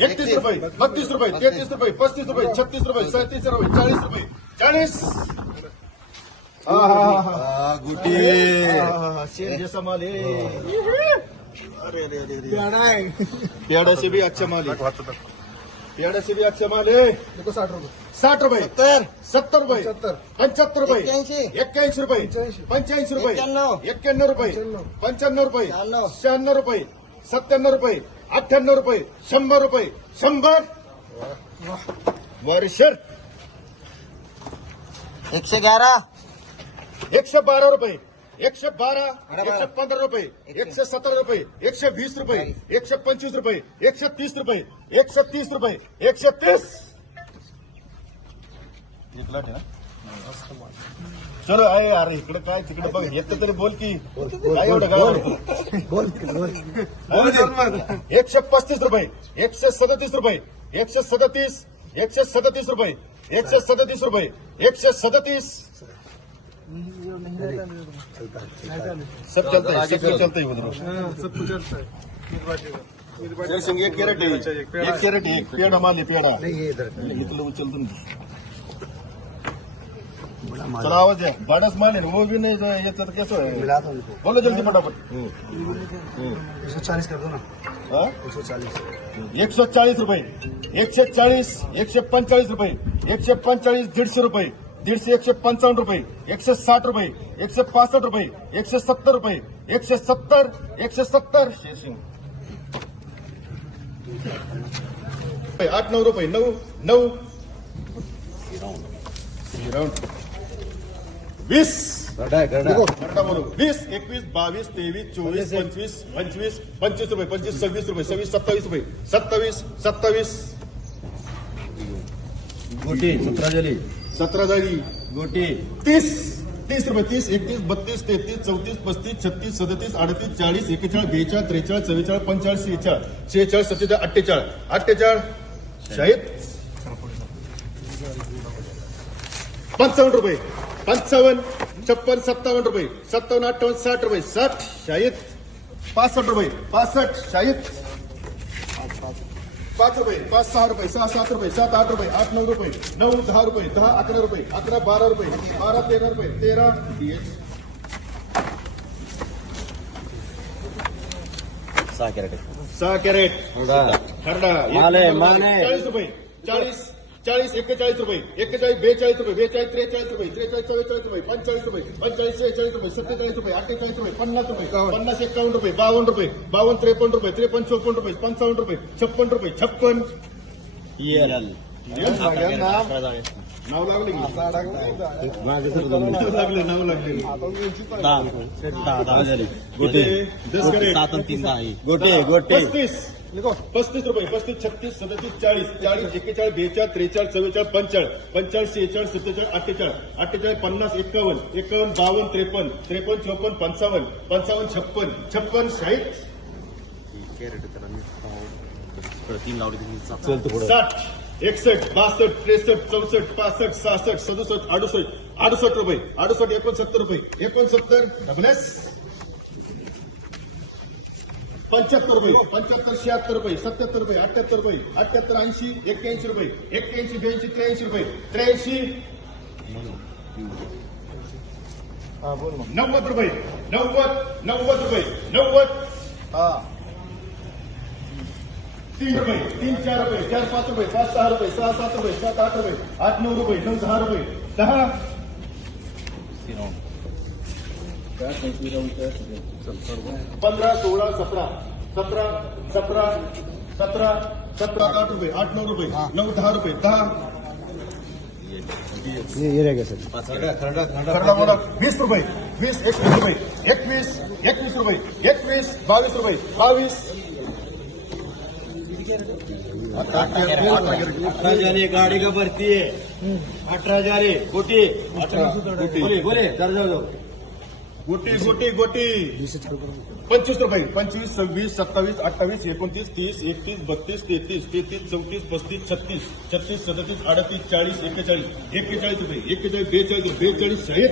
एकतीस रुपये बत्तीस रुपये तैतीस रुपये पच्चीस रुपये छत्तीस रुपये सदतीस रुपये चालीस हा हा हा हा हा, गुटी। शेर जैसा माल है। अरे अरे अरे अरे। प्याड़ा से भी अच्छा माल है। प्याड़ा से भी अच्छा माल है। देखो साठ रुपये। साठ रुपये। सत्तर। सत्तर रुपये। पंच्याऐंशी. पंच्याऐंशी रुपये। एक्क्याण्णव. एक्क्याण्णव रुपये। पंच्याण्णव. पंच्याण्णव रुपये। शहाण्णव. शहाण्णव रुपये। सत्त्याण्णव रुपये। अठ्ठ्याण्णव रुपये शंभर रुपये शंभर वर्षर एकशे ग्यारा. एकशे बारा रुपये एकशे बारा. एकशे पंधरा रुपये एकशे. सतरा रुपये एकशे वीस रुपये एकशे पंचवीस रुपये एकशे तीस रुपये एकशे तीस रुपये एकशे तीस? चलो आहे अरे इकडे काय तिकडे बघ येतं तरी बोल की काय एवढं काय बोल बोल एकशे पस्तीस रुपये एकशे सदतीस रुपये एकशे सदतीस एकशे सदतीस रुपये एकशे सदतीस रुपये एकशे सदतीस. सब चलता है सब कुछ चलता है उधर सब कुछ चलता है शेर सिंह एक कैरेट है एक कैरेट है एक पेड़ा माल है पेड़ा नहीं ये इधर उचलतो ना चला आवाज़ द्या बाडाच माल आहे वो भी नाही जो येतं तर कसं आहे मिला था उनको बोलो जल्दी फटाफट एक सौ चालीस कर दो ना हा? एक सौ चालीस एकशे चाळीस रुपये एकशे चाळीस एकशे पंचेचाळीस रुपये एकशे पंचेचाळीस दीडशे रुपये दीडशे एकशे पंचावन्न रुपये एकशे साठ रुपये एकशे पासष्ट रुपये एकशे सत्तर रुपये एकशे सत्तर एकशे सत्तर शेरसिंग आठ नऊ रुपये नऊ नऊ राऊंड वीस. वीस एकवीस बावीस तेवीस चोवीस पंचवीस. पंचवीस पंचवीस रुपये पंचवीस सव्वीस रुपये सव्वीस सत्तावीस रुपये. सत्तावीस सत्तावीस. गुटी सतरा झाली सतरा झाली गुटी. तीस. तीस रुपये तीस एकतीस बत्तीस तेहतीस चौतीस पस्तीस छत्तीस सदतीस अडतीस चाळीस एकेचाळीस बेचाळीस त्रेचाळीस चव्वेचाळीस पंचेचाळीस शेहेचाळीस शेहेचाळीस सत्तेचाळीस अठ्ठेचाळीस. अठ्ठेचाळीस. शाहीद पंचावन्न रुपये. पंचावन्न छप्पन सत्तावन रुपये सत्तावन अठ्ठावन्न साठ रुपये साठ शाहीद पासष्ट रुपये पासष्ट शाहीद पाच रुपये पाच सहा रुपये सहा सात रुपये सात आठ रुपये आठ नऊ रुपये नऊ दहा रुपये दहा अकरा रुपये अकरा बारा रुपये बारा तेरा रुपये तेरा सहा कॅरेट. सहा कॅरेट. खरडा. माले, माले. चाळीस रुपये. चाळीस. चाळीस एक्केचाळीस रुपये एक्केचाळीस बेचाळीस रुपये बेचाळीस त्रेचाळीस रुपये त्रेचाळीस चव्वेचाळीस रुपये पंचेचाळीस रुपये पंचेचाळीस शेहेचाळीस रुपये सत्तेचाळीस रुपये अठ्ठेचाळीस रुपये पन्नास रुपये पन्नास एकावन्न रुपये बावन्न रुपये बावन्न त्रेपन्न रुपये त्रेपन्न चौपन्न रुपये पंचावन्न रुपये छप्पन रुपये छप्पन नाव लागले? नाव लागले. नाव लागले गोटे गोटे. पस्तीस रुपये पस्तीस छत्तीस सदतीस चाळीस. चाळीस एक्केचाळीस बेचाळीस त्रेचाळीस चव्वेचाळीस पंचाळीस. पंचाळीस शेहेचाळीस सत्तेचाळीस अठ्ठेचाळीस. अठ्ठेचाळीस पन्नास एकावन्न एकावन्न बावन्न त्रेपन्न. त्रेपन्न चौपन्न पंचावन्न. पंचावन्न छप्पन छप्पन साठ एकसष्ट बासष्ट त्रेसष्ट चौसष्ट पासष्ट सहासष्ट सदुसष्ट अडुसष्ट. अडुसष्ट रुपये. अडुसष्ट एकोणसत्तर रुपये. एकोणसत्तर डबनेस पंच्याहत्तर रुपये पंच्याहत्तर शहात्तर रुपये सत्याहत्तर रुपये अठ्याहत्तर रुपये अठ्याहत्तर ऐंशी एक्क्याऐंशी रुपये एक्क्याऐंशी ब्याऐंशी त्र्याऐंशी रुपये त्र्याऐंशी। हाँ नव्वद रुपये नव्वद नव्वद रुपये नव्वद। हाँ। तीन रुपये तीन चार रुपये चार पाच रुपये पाच सहा रुपये सहा सात रुपये सात आठ रुपये आठ नऊ रुपये नऊ दहा रुपये दहा। पंधरा सोळा सत्रह सत्रह सत्रह सत्रह सतरा आठ रुपये आठ नऊ रुपये नऊ दहा रुपये दहा ये ये रह गया सर खरडा मोडा वीस रुपये वीस एकवीस रुपये एकवीस एकवीस रुपये एकवीस बावीस रुपये बावीस अठरा झाली गाडी का भरती आहे अठरा झाली गोटी बोले बोले जरा जाऊ गोटी गोटी गोटी। पंचवीस रुपये, पंचवीस, सव्वीस, सत्तावीस, अठ्ठावीस, एकोणतीस, तीस, एकतीस, बत्तीस, तेहतीस तेहतीस, चौतीस, पस्तीस, छत्तीस छत्तीस, सदतीस, अडतीस, चाळीस, एक्केचाळीस एक्केचाळीस रुपये, एक्केचाळीस, बेचाळीस बेचाळीस शाहीर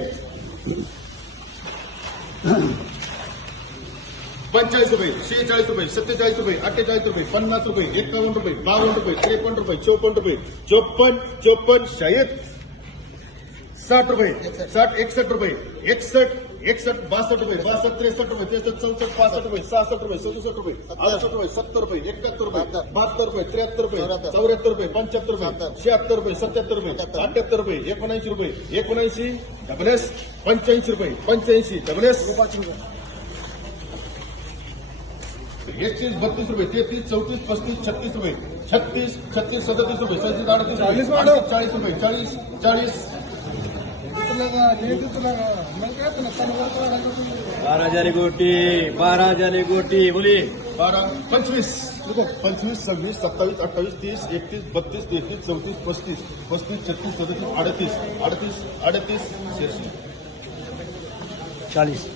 पंचेचाळीस रुपये, शेहेचाळीस रुपये, सत्तेचाळीस रुपये, अठ्ठेचाळीस रुपये, पन्नास रुपये, एकावन्न रुपये, बावन्न रुपये, त्रेपन्न रुपये, चौपन्न रुपये, चोपन्न चोपन्न शाहीर साठ रुपये, साठ एकसष्ट रुपये एकसष्ट एकसष्ट बासठ रुपये बासष्ट त्रेसष्ट रुपये त्रेसष्ट चौसठ पासष्ट रुपये सहासष्ट रुपये सदुसष्ट रुपये अडुसष्ट रुपये सत्तर रुपये एकाहत्तर रुपये बहात्तर। रुपये त्र्याहत्तर रुपये चौऱ्याहत्तर। रुपये पंच्याहत्तर रुपये शहात्तर रुपये सत्याहत्तर रुपये अठ्याहत्तर रुपये एकोणऐंशी रुपये एकोणऐंशी डबल एस पंच्याऐंशी रुपये पंच्याऐंशी डबल एस एकतीस बत्तीस रुपये तेहतीस चौतीस पस्तीस छत्तीस रुपये छत्तीस छत्तीस सदतीस रुपये सदतीस अडतीस चाळीस रुपये चाळीस चाळीस बारा झाली गोटी बारा झाली गोटी. बोली. बारा पंचवीस. पंचवीस सव्वीस सत्तावीस अठ्ठावीस तीस एकतीस बत्तीस तेहतीस चौतीस पस्तीस. पस्तीस छत्तीस सदतीस अडतीस. अडतीस अडतीस शेहेचाळीस चाळीस.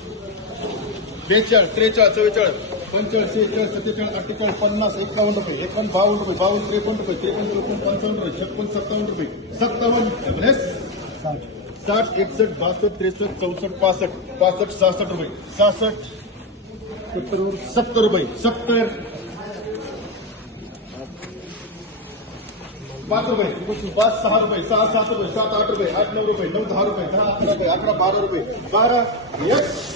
बेचाळीस त्रेचाळीस चव्वेचाळीस पंचेचाळीस शेहेचाळीस सत्तेचाळीस अठ्ठेचाळीस पन्नास एकावन्न रुपये. एकावन्न बावन्न रुपये. बावन्न त्रेपन्न रुपये. त्रेपन्न चौपन्न पंचावन्न रुपये. छप्पन सत्तावन्न रुपये. सत्तावन्न. साठ, एकसठ बासठ तिरसठ चौसठ पासठ पासठ सासठ रुपये. सत्तर सत्तर रुपये. सत्तर. पाच रुपये. पाच, सहा रुपये. सहा, सात रुपये. सात, आठ रुपये. आठ नौ रुपये. नौ दहा रुपये. दहा, अकरा रुपये. अकरा, बारा रुपये. बारा, एक.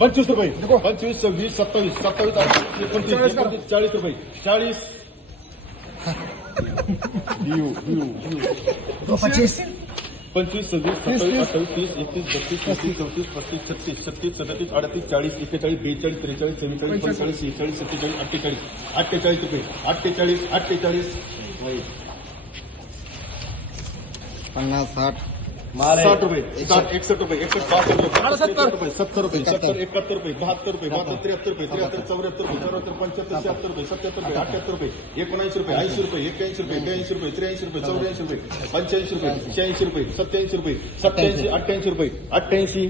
पंचवीस रुपये। पंचवीस सव्वीस सत्तावीस एकोणतीस एकोणतीस चाळीस रुपये। चाळीस डिऊ डिऊ पच्चीस। पंचवीस सव्वीस सत्तावीस अठ्ठावीस तीस। एकतीस बत्तीस तेहतीस चौतीस पस्तीस छत्तीस छत्तीस सदतीस अडतीस चाळीस एक्केचाळीस बेचाळीस त्रेचाळीस चव्वेचाळीस पंचेचाळीस शेहेचाळीस सत्तेचाळीस अठ्ठेचाळीस अठ्ठेचाळीस रुपये। अठ्ठेचाळीस अठ्ठेचाळीस पन्नास साठ। साठ रुपये साठ एकसष्ट रुपये एकसष्ट बासष्ट रुपये सत्तर। रुपये सत्तर एकाहत्तर रुपये बहात्तर रुपये बहात्तर त्र्याहत्तर रुपये त्र्याहत्तर चौऱ्याहत्तर रुपये चौऱ्याहत्तर पंच्याहत्तर शहात्तर रुपये सत्याहत्तर रुपये अठ्याहत्तर रुपये एकोणऐंशी रुपये ऐंशी रुपये एक्क्याऐंशी रुपये ब्याऐंशी रुपये त्र्याऐंशी रुपये चौऱ्याऐंशी रुपये पंच्याऐंशी रुपये शहाऐंशी रुपये सत्याऐंशी रुपये सत्याऐंशी अठ्ठ्याऐंशी रुपये अठ्ठ्याऐंशी.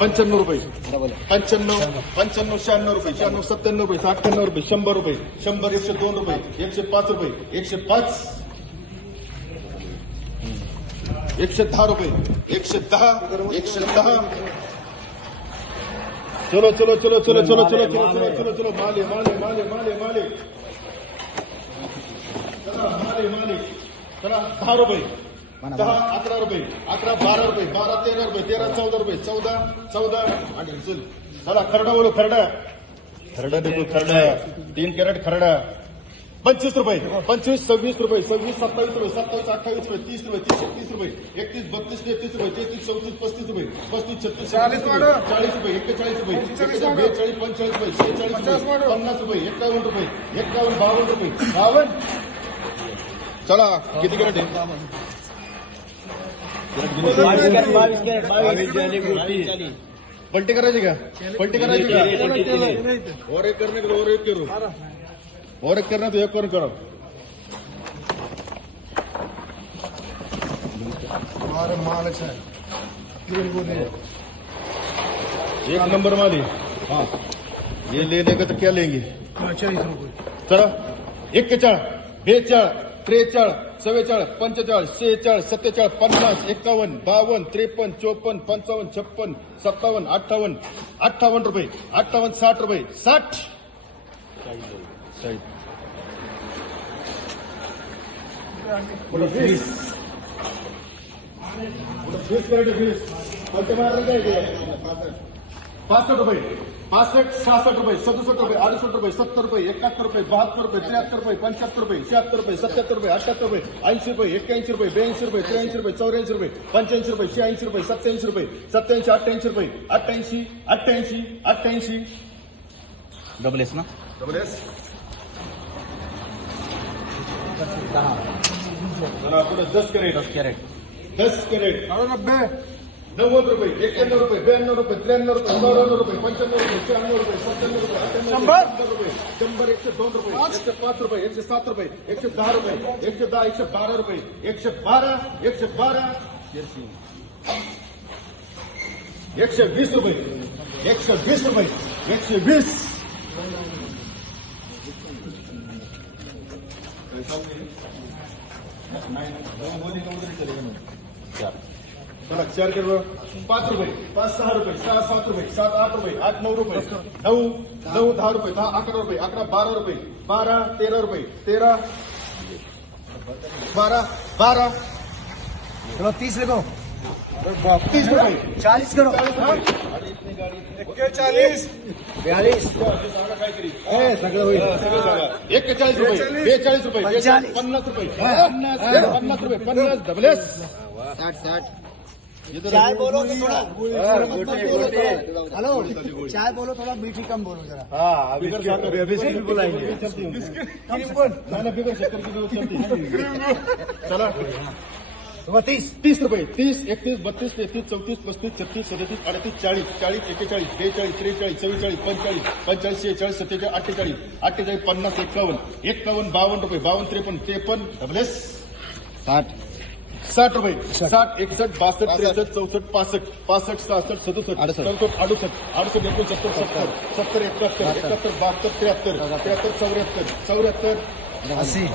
पंच्याण्णव रुपये. पंच्याण्णव पंच्याण्णव शहाण्णव रुपये शहाण्णव सत्त्याण्णव रुपये अठ्ठ्याण्णव रुपये शंभर रुपये शंभर एकशे दोन रुपये एकशे पाच रुपये एकशे पाच. एकशे दहा रुपये एकशे दहा एकशे दहा चलो चलो चलो चलो चलो चलो चलो चलो चलो चलो माले माले माले माले माले चला माले माले चला दहा रुपये दहा अकरा रुपये अकरा बारा रुपये बारा तेरा रुपये तेरा चौदा रुपये चौदा चौदा आणि चल चला खरडा बोलो खरडा खरडा देखो खरडा तीन कॅरेट खरडा पंचवीस रुपये पंचवीस सव्वीस रुपये सव्वीस सत्तावीस रुपये सत्तावीस अठ्ठावीस रुपये तीस रुपये तीस एकतीस रुपये एकतीस बत्तीस तेहतीस रुपये तेहतीस चौतीस पस्तीस रुपये पस्तीस छत्तीस चाळीस चाळीस रुपये एक्केचाळीस रुपये एक्केचाळीस बेचाळीस पंचेचाळीस रुपये शेहेचाळीस रुपये पन्नास रुपये एकावन्न रुपये एकावन्न बावन्न रुपये बावन्न चला किती गोटी पलटी करायची का? पलटी करायची का? और एक करने को और एक करो. और एक करना तो एक और करो हमारे मालिक है एक नंबर वाली हाँ ये ले लेगा तो क्या लेंगे चलो एक के चढ़ बेचड़ त्रेचड़ चवेचड़ पंचचड़ सेचड़ सत्तेचड़ पन्नास इक्यावन बावन त्रेपन चौपन पंचावन छप्पन सत्तावन अट्ठावन अट्ठावन रुपये अट्ठावन साठ रुपए साठ ते? पासष्ट रुपये सहासष्ट रुपये सदुसष्ट रुपये अडुसष्ट रुपये सत्तर रुपये एकाहत्तर रुपये बहात्तर रुपये त्र्याहत्तर रुपये पंच्याहत्तर रुपये शहात्तर रुपये सत्याहत्तर रुपये अठ्याहत्तर रुपये ऐंशी रुपये एक्क्याऐंशी रुपये ब्याऐंशी रुपये त्र्याऐंशी रुपये चौऱ्याऐंशी रुपये पंच्याऐंशी रुपये शहाऐंशी रुपये सत्याऐंशी रुपये सत्याऐंशी अठ्ठ्याऐंशी रुपये अठ्ठ्याऐंशी अठ्ठ्याऐंशी अठ्ठ्याऐंशी डबल एस ना डबल एस जरा पुढे दस करेट कॅरेट दस कॅरेट नव्वद रुपये एक्क्याण्णव रुपये ब्याण्णव रुपये त्र्याण्णव रुपये चौऱ्याण्णव रुपये पंच्याण्णव रुपये शहाण्णव रुपये सत्त्याण्णव रुपये अठ्ठ्याण्णव रुपये शंभर एकशे दोन रुपये एकशे पाच रुपये एकशे सात रुपये एकशे दहा रुपये एकशे दहा एकशे बारा रुपये एकशे बारा एकशे बारा एकशे वीस रुपये एकशे वीस रुपये एकशे वीस चला चार किलो पाच रुपये पाच सहा रुपये सहा सात रुपये सात आठ रुपये आठ नऊ रुपये नऊ नऊ दहा रुपये दहा अकरा रुपये अकरा बारा रुपये बारा तेरा रुपये तेरा बारा बारा चलो तीस लिखो तीस रुपये चालीस करो चालीस बयालीस। सगळं होईल एक्केचाळीस रुपये बेचाळीस रुपये पन्नास रुपये। पन्नास रुपये पन्नास डबलेस साठ साठ। चाय बोलो तो थोड़ा। हेलो चाय बोलो थोड़ा मीठी कम बोलो जरा। साखर बिस्किट बोलाएँगे। ना ना बिगर शक्कर की ज़रूरत चलती चला। तीस तीस रुपये. तीस एकतीस बत्तीस तेहतीस चौतीस पस्तीस छत्तीस सदतीस अडतीस चाळीस चाळीस एक्केचाळीस बेचाळीस त्रेचाळीस चव्वेचाळीस पंचेचाळीस पंचाळीस शेहेचाळीस सत्तेचाळीस अठ्ठेचाळीस अठ्ठेचाळीस पन्नास एक्कावन्न एक्कावन्न बावन्न रुपये बावन्न त्रेपन्न त्रेपन्न डबलेस साठ. साठ रुपये. साठ. एकसष्ट बासष्ट त्रेसष्ट चौसष्ट पासष्ट पासष्ट सहासष्ट सदुसष्ट अडुसष्ट. चौसष्ट अडुसष्ट अडुसष्ट एकोणसत्तर सत्तर. सत्तर एकाहत्तर एकाहत्तर बहात्तर त्र्याहत्तर त्र्याहत्तर चौऱ्याहत्तर चौऱ्याहत्तर. अस्सी.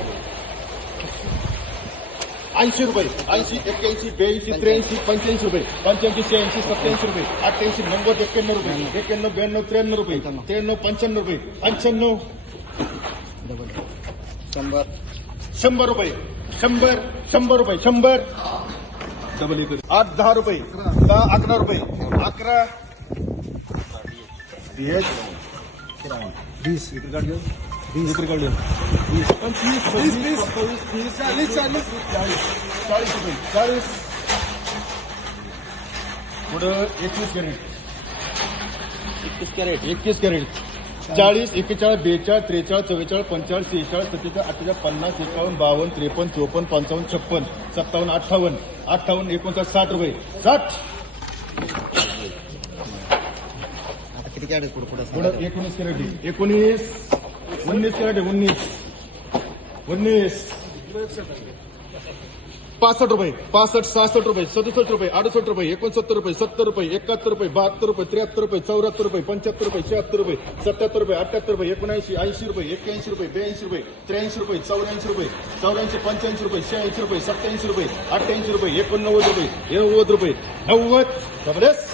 ऐंशी रुपये ऐंशी एक्क्याऐंशी ब्याऐंशी त्र्याऐंशी पंच्याऐंशी रुपये पंच्याऐंशी शहाऐंशी सत्याऐंशी रुपये अठ्ठ्याऐंशी नव्वद एक्क्याण्णव रुपये एक्क्याण्णव ब्याण्णव त्र्याण्णव रुपये त्र्याण्णव पंच्याण्णव रुपये पंच्याण्णव शंभर. शंभर रुपये शंभर शंभर रुपये शंभर. डबल एक. आठ दहा रुपये दहा अकरा रुपये अकरा. वीस. वीस पंचवीस पंचवीस तीस तीस चाळीस चाळीस चाळीस चाळीस रुपये चाळीस पुढं एकवीस कॅरेट एकवीस कॅरेट एकवीस कॅरेट चाळीस एक्केचाळीस बेचाळीस त्रेचाळीस चव्वेचाळीस पंचेचाळीस शेहेचाळीस सत्तेचाळीस अठ्ठेचाळीस पन्नास एकावन्न बावन्न त्रेपन्न चोपन्न पंचावन्न छप्पन सत्तावन्न अठ्ठावन्न अठ्ठावन्न एकोणसाठ साठ रुपये साठ आता किती कॅरेट पुढे पुढे पुढं एकोणीस कॅरेट एकोणीस उन्नीस कॅरेट आहे, उन्नीस. उन्नीस. पासष्ट रुपये पासष्ट सहासष्ट रुपये सदुसष्ट रुपये अडुसष्ट रुपये एकोणसत्तर रुपये सत्तर रुपये एकाहत्तर रुपये बहात्तर रुपये त्र्याहत्तर रुपये चौऱ्याहत्तर रुपये पंच्याहत्तर रुपये शहात्तर रुपये सत्याहत्तर रुपये अठ्याहत्तर रुपये एकोणऐंशी ऐंशी रुपये एक्क्याऐंशी रुपये ब्याऐंशी रुपये त्र्याऐंशी रुपये चौऱ्याऐंशी रुपये चौऱ्याऐंशी पंच्याऐंशी रुपये शहाऐंशी रुपये सत्याऐंशी रुपये अठ्ठ्याऐंशी रुपये एकोणनव्वद रुपये नव्वद रुपये नव्वद. जबरदस्त.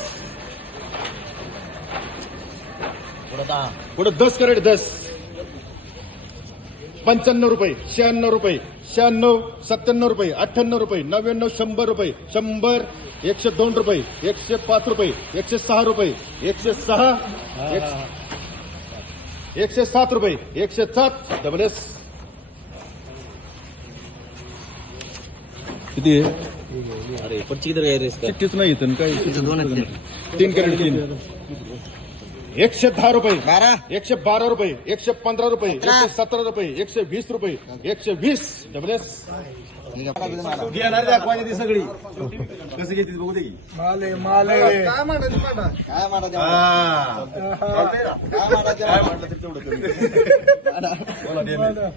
पुढे दस कॅरेट दस. पंच्याण्णव रुपये शहाण्णव रुपये शहाण्णव सत्त्याण्णव रुपये अठ्ठ्याण्णव रुपये नव्याण्णव शंभर रुपये शंभर एकशे दोन रुपये एकशे पाच रुपये एकशे सहा रुपये एकशे सहा एक- एकशे सात रुपये एकशे सात डबल एस किती आहे? अरे पुढची किती काय रेस चिठ्ठीच नाही इथं काय? दोन तीन कॅरेट तीन. एकशे दहा रुपये बारा एकशे बारा रुपये एकशे पंधरा रुपये. एकशे सतरा रुपये एकशे वीस रुपये एकशे वीस डबल एस घेणार दाखवायची ती सगळी कसं घेतील बघू दे की काय म्हणा हा. काय म्हणा चालतंय ना? काय तरी तेवढं कमी. बोला, दे.